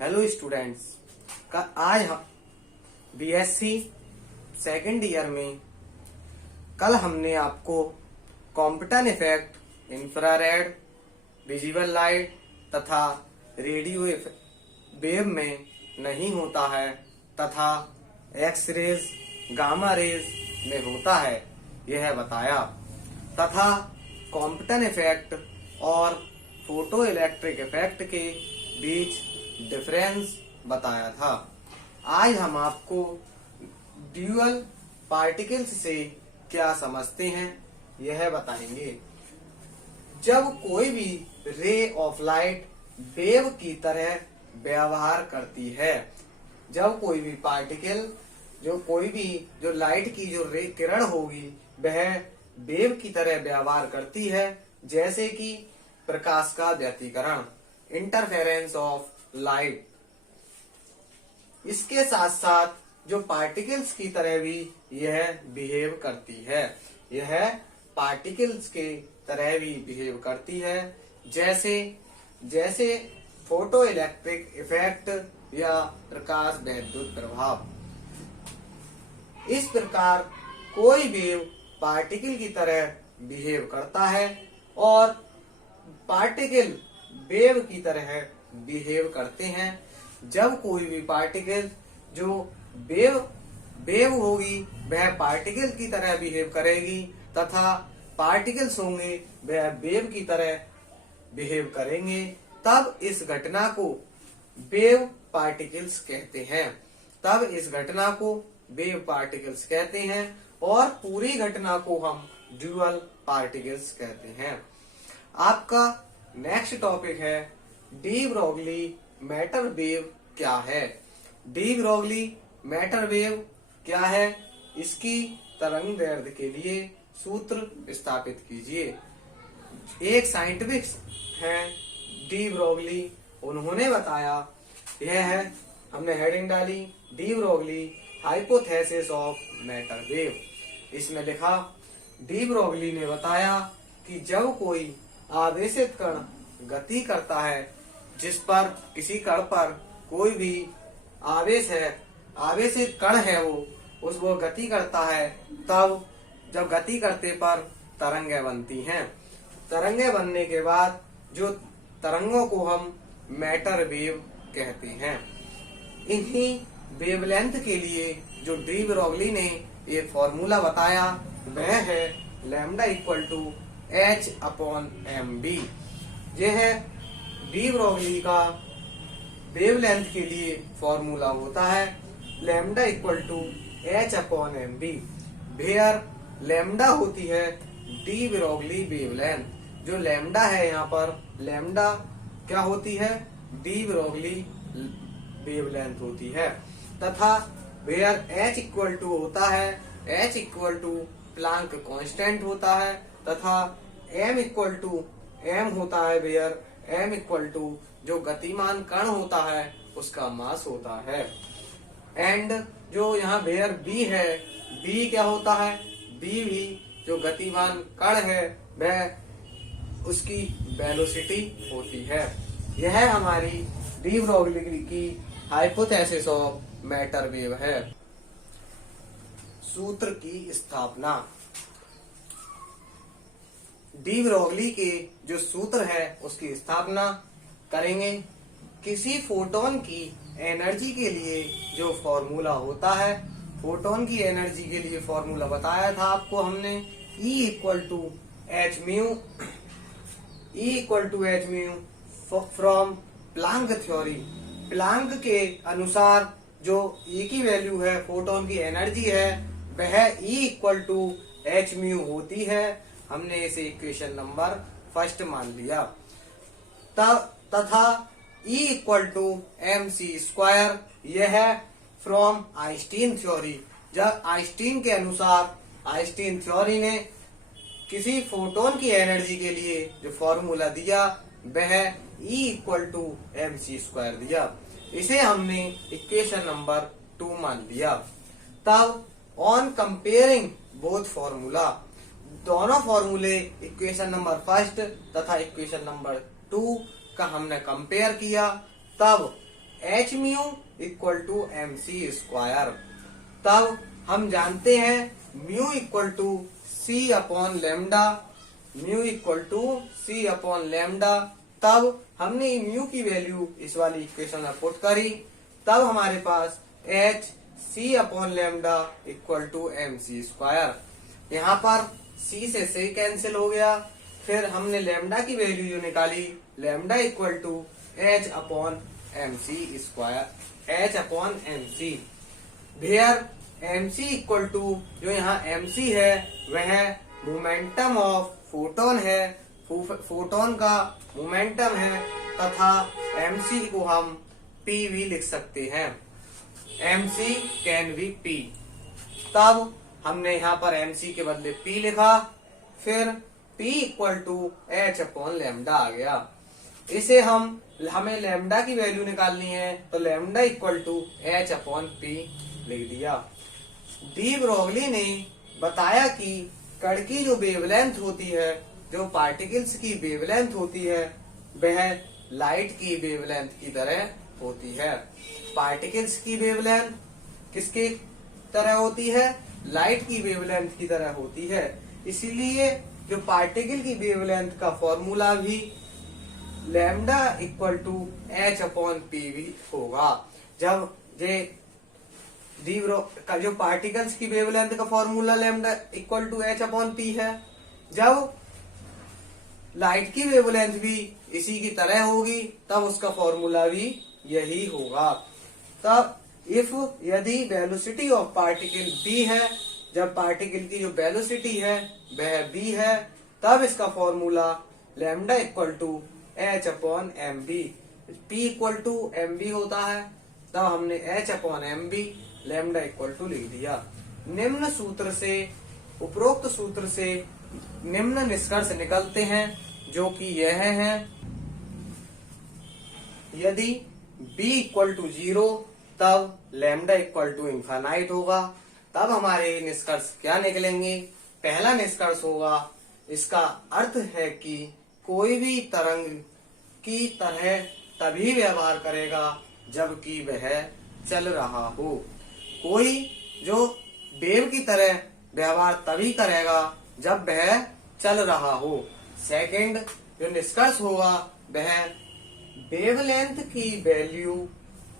Hello students का आज हम बीएससी सेकेंड ईयर में कल हमने आपको Compton effect, infrared, visible light तथा रेडियो वेव में नहीं होता है तथा एक्स रेज, गामा रेज में होता है यह बताया तथा कॉम्पटन इफेक्ट और फोटो इलेक्ट्रिक इफेक्ट के बीच डिफरेंस बताया था। आज हम आपको ड्यूअल पार्टिकल्स से क्या समझते हैं यह बताएंगे। जब कोई भी रे ऑफ लाइट वेव की तरह व्यवहार करती है, जब कोई भी पार्टिकल जो लाइट की जो रे किरण होगी वह वेव की तरह व्यवहार करती है, जैसे कि प्रकाश का व्यतिकरण, इंटरफेरेंस ऑफ लाइट। इसके साथ साथ जो पार्टिकल्स की तरह भी यह बिहेव करती है, यह पार्टिकल्स के तरह भी बिहेव करती है, जैसे फोटो इलेक्ट्रिक इफेक्ट या प्रकाश वैद्युत प्रभाव। इस प्रकार कोई वेव पार्टिकल की तरह बिहेव करता है और पार्टिकल वेव की तरह बिहेव करते हैं। जब कोई भी पार्टिकल जो वेव होगी वह पार्टिकल की तरह बिहेव करेगी तथा पार्टिकल्स होंगे वह वेव की तरह बिहेव करेंगे, तब इस घटना को वेव पार्टिकल्स कहते हैं। और पूरी घटना को हम ड्यूअल पार्टिकल्स कहते हैं। आपका नेक्स्ट टॉपिक है डी ब्रोगली मैटर वेव क्या है। डी ब्रोगली मैटर वेव क्या है, इसकी तरंग दैर्ध्य के लिए सूत्र स्थापित कीजिए। एक साइंटिस्ट हैं डी ब्रोगली, उन्होंने बताया, यह है, हमने हेडिंग डाली de Broglie hypothesis of matter wave. इसमें लिखा डी ब्रोगली ने बताया कि जब कोई आवेशित कण गति करता है, जिस पर किसी कण पर कोई भी आवेश है, आवेशित कण है वो गति करता है, तब जब गति करते पर तरंगें बनती हैं। तरंगें बनने के बाद जो तरंगों को हम मैटर वेव कहते हैं। इन्हीं वेवलेंथ के लिए जो डी ब्रोगली ने एक फॉर्मूला बताया वह है लैम्डा इक्वल टू h/mv। यह डी ब्रोगली का वेवलेंथ के लिए फॉर्मूला होता है lambda equal to h/mv, where lambda होती है डी ब्रोगली वेवलेंथ। जो लैम्डा है यहाँ पर, लैम्डा क्या होती है, डी ब्रोगली वेवलेंथ होती है, तथा वेयर h इक्वल टू होता है, h equal to Planck constant होता है, तथा m इक्वल टू m होता है, वेयर m इक्वल टू जो गतिमान कण होता है उसका मास होता है। एंड जो यहाँ वेयर b है, b क्या होता है, b भी जो गतिमान कण है वह उसकी वेलोसिटी होती है। यह हमारी डी ब्रोगली की हाइपोथेसिस ऑफ मैटर वेव है। सूत्र की स्थापना। डी ब्रोगली के जो सूत्र है उसकी स्थापना करेंगे। किसी फोटोन की एनर्जी के लिए जो फॉर्मूला होता है, फोटोन की एनर्जी के लिए फॉर्मूला बताया था आपको हमने, E equal to H mu from Planck theory. Planck के अनुसार जो E की वैल्यू है, फोटोन की एनर्जी है, वह E equal to H mu होती है। हमने इसे इक्वेशन नंबर फर्स्ट मान लिया। तथा E इक्वल टू mc², यह है फ्रॉम आइंस्टीन थ्योरी। जब आइंस्टीन के अनुसार, आइंस्टीन थ्योरी ने किसी फोटोन की एनर्जी के लिए जो फॉर्मूला दिया वह E इक्वल टू mc² दिया। इसे हमने इक्वेशन नंबर 2 मान लिया। तब ऑन कंपेयरिंग बोथ फॉर्मूला, दोनों फॉर्मूले इक्वेशन नंबर फर्स्ट तथा इक्वेशन नंबर 2 का हमने कंपेयर किया, तब H mu equal to M C square. तब हम जानते हैं mu equal to C upon lambda, mu equal to C upon lambda. तब हमने म्यू की वैल्यू इस वाली इक्वेशन में पुट करी, तब हमारे पास H C upon lambda equal to M C square. यहाँ पर सी से कैंसिल हो गया, फिर हमने लेमडा की वैल्यू जो निकाली, lambda equal to H upon M C square, H upon M C. Where M C equal to, जो यहाँ एम सी है वह मोमेंटम ऑफ फोटोन है, फोटोन का मोमेंटम है, तथा एम सी को हम पी भी लिख सकते हैं, M C can be P. तब हमने यहाँ पर एम सी के बदले पी लिखा, फिर P equal to H upon lambda आ गया। इसे हमें लेमडा की वैल्यू निकालनी है, तो lambda equal to H upon P लिख दिया। डी ब्रोगली ने बताया कि कण की जो वेवलेंथ होती है, जो पार्टिकल्स की वेवलेंथ होती है, वह लाइट की वेवलेंथ की तरह होती है। पार्टिकल्स की वेवलेंथ किसके तरह होती है? लाइट की वेवलेंथ की तरह होती है। इसीलिए जो पार्टिकल की वेवलेंथ का फॉर्मूला भी lambda equal to H upon P भी होगा। जब जो पार्टिकल्स की वेवलेंथ का formula lambda equal to H upon P है, जब लाइट की वेवलेंथ भी इसी की तरह होगी, तब उसका फॉर्मूला भी यही होगा। तब इफ यदि वेलोसिटी ऑफ पार्टिकल b है, जब पार्टिकल की जो वेलोसिटी है वह b है, तब इसका formula lambda equal to H upon M B, P equal to M B होता है, तब हमने H upon M B lambda equal to लिख दिया। निम्न सूत्र से, उपरोक्त सूत्र से निम्न निष्कर्ष निकलते हैं, जो कि यह है, यदि b इक्वल टू 0 तब लैम्डा इक्वल टू इनफाइनाइट होगा। तब हमारे निष्कर्ष क्या निकलेंगे? पहला निष्कर्ष होगा, इसका अर्थ है कि कोई भी तरंग की तरह तभी व्यवहार करेगा जबकि वह चल रहा हो। कोई जो वेव की तरह व्यवहार तभी करेगा जब वह चल रहा हो। सेकंड जो निष्कर्ष होगा, वह वेवलेंथ की वैल्यू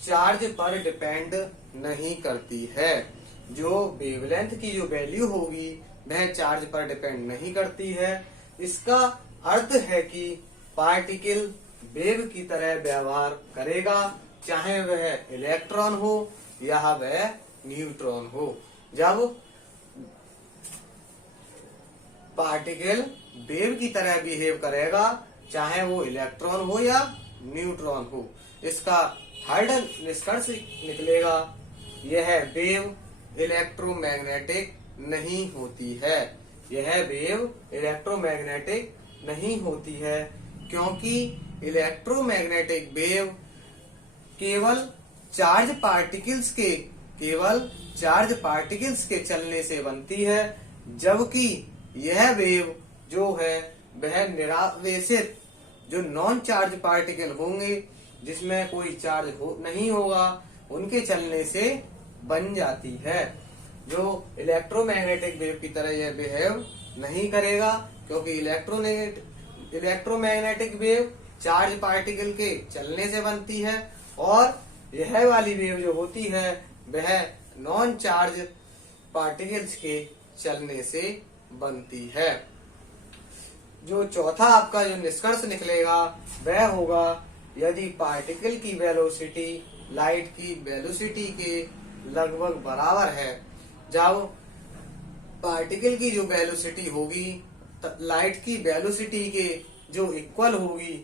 चार्ज पर डिपेंड नहीं करती है। जो वेवलेंथ की जो वैल्यू होगी वह चार्ज पर डिपेंड नहीं करती है। इसका अर्थ है कि पार्टिकल वेव की तरह व्यवहार करेगा, चाहे वह इलेक्ट्रॉन हो या वह न्यूट्रॉन हो। जब पार्टिकल वेव की तरह बिहेव करेगा, चाहे वो इलेक्ट्रॉन हो या न्यूट्रॉन हो। इसका थर्ड निष्कर्ष निकलेगा, यह वेव इलेक्ट्रोमैग्नेटिक नहीं होती है। यह वेव इलेक्ट्रोमैग्नेटिक नहीं होती है, क्योंकि इलेक्ट्रोमैग्नेटिक वेव केवल चार्ज पार्टिकल्स के चलने से बनती है, जबकि यह वेव जो है वह निरावेशित जो नॉन चार्ज पार्टिकल होंगे, जिसमें कोई चार्ज नहीं होगा, उनके चलने से बन जाती है। जो इलेक्ट्रोमैग्नेटिक वेव की तरह यह बिहेव नहीं करेगा, क्योंकि इलेक्ट्रोमैग्नेटिक वेव चार्ज पार्टिकल के चलने से बनती है, और यह वाली वेव जो होती है वह नॉन चार्ज पार्टिकल्स के चलने से बनती है। जो चौथा आपका जो निष्कर्ष निकलेगा वह होगा, यदि पार्टिकल की वेलोसिटी लाइट की वेलोसिटी के लगभग बराबर है। जब पार्टिकल की जो वेलोसिटी होगी लाइट की वेलोसिटी के जो इक्वल होगी,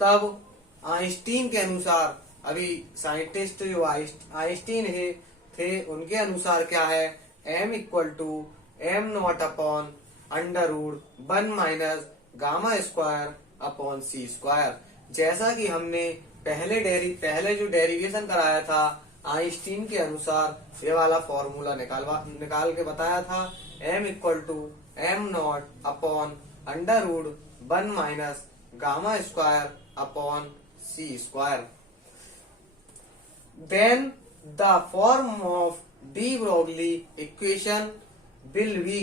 तब आइंस्टीन के अनुसार, अभी साइंटिस्ट जो आइंस्टीन थे उनके अनुसार क्या है, m equal to M naught upon √1 minus gamma square upon C square. जैसा कि हमने पहले जो डेरिवेशन कराया था, आइंस्टीन के अनुसार ये वाला फॉर्मूला निकाल के बताया था, m equal to M naught upon √1 minus gamma square upon C square. then the form of de Broglie equation will be,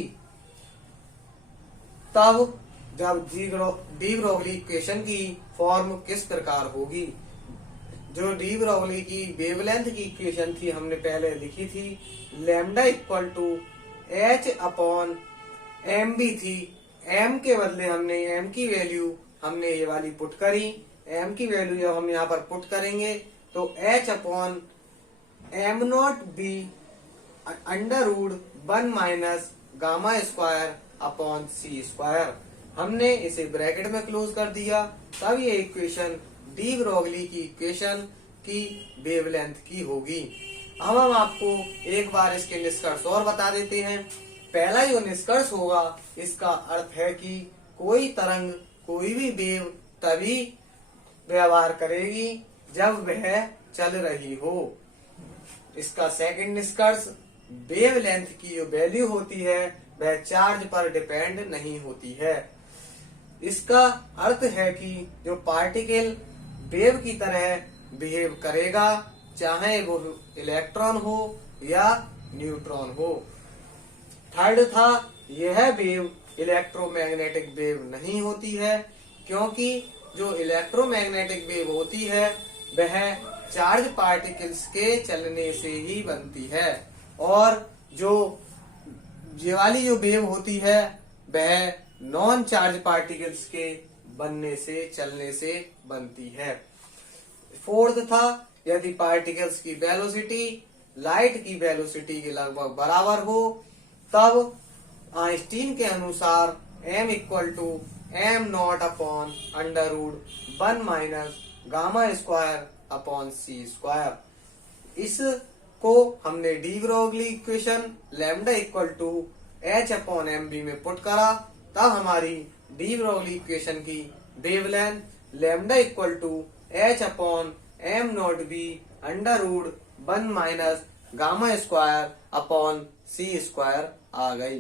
तब जब डी ब्रोगली इक्वेशन की फॉर्म किस प्रकार होगी। जो डी ब्रोगली की वेवलेंथ की इक्वेशन थी हमने पहले लिखी थी, lambda equal to H upon M B थी। एम के बदले हमने एम की वैल्यू हमने ये वाली पुट करी। एम की वैल्यू जब हम यहाँ पर पुट करेंगे तो H upon M naught B under root 1 minus gamma square upon C square, हमने इसे ब्रैकेट में क्लोज कर दिया। तब ये इक्वेशन डी ब्रोगली की इक्वेशन की वेवलेंथ की होगी। अब हम आपको एक बार इसके निष्कर्ष और बता देते हैं। पहला जो निष्कर्ष होगा इसका अर्थ है कि कोई तरंग, कोई भी वेव तभी व्यवहार करेगी जब वह चल रही हो। इसका सेकंड निष्कर्ष, वेवलेंथ की जो वैल्यू होती है वह चार्ज पर डिपेंड नहीं होती है। इसका अर्थ है कि जो पार्टिकल वेव की तरह बिहेव करेगा, चाहे वो इलेक्ट्रॉन हो या न्यूट्रॉन हो। थर्ड था, यह वेव इलेक्ट्रोमैग्नेटिक वेव नहीं होती है, क्योंकि जो इलेक्ट्रोमैग्नेटिक वेव होती है वह चार्ज पार्टिकल्स के चलने से ही बनती है, और जो ये वाली जो वेव होती है वह नॉन चार्ज पार्टिकल्स के बनने से, चलने से बनती है। फोर्थ था, यदि पार्टिकल्स की वेलोसिटी लाइट की वेलोसिटी के लगभग बराबर हो तब आइंस्टीन के अनुसार m equal to M naught upon under root 1 minus gamma square upon C square. इसको हमने D Broglie equation lambda equal to H upon M B में पुट करा, तब हमारी डी ब्रोगली इक्वेशन की wavelength lambda equal to H upon M naught B under root 1 minus gamma square upon C square आ गई।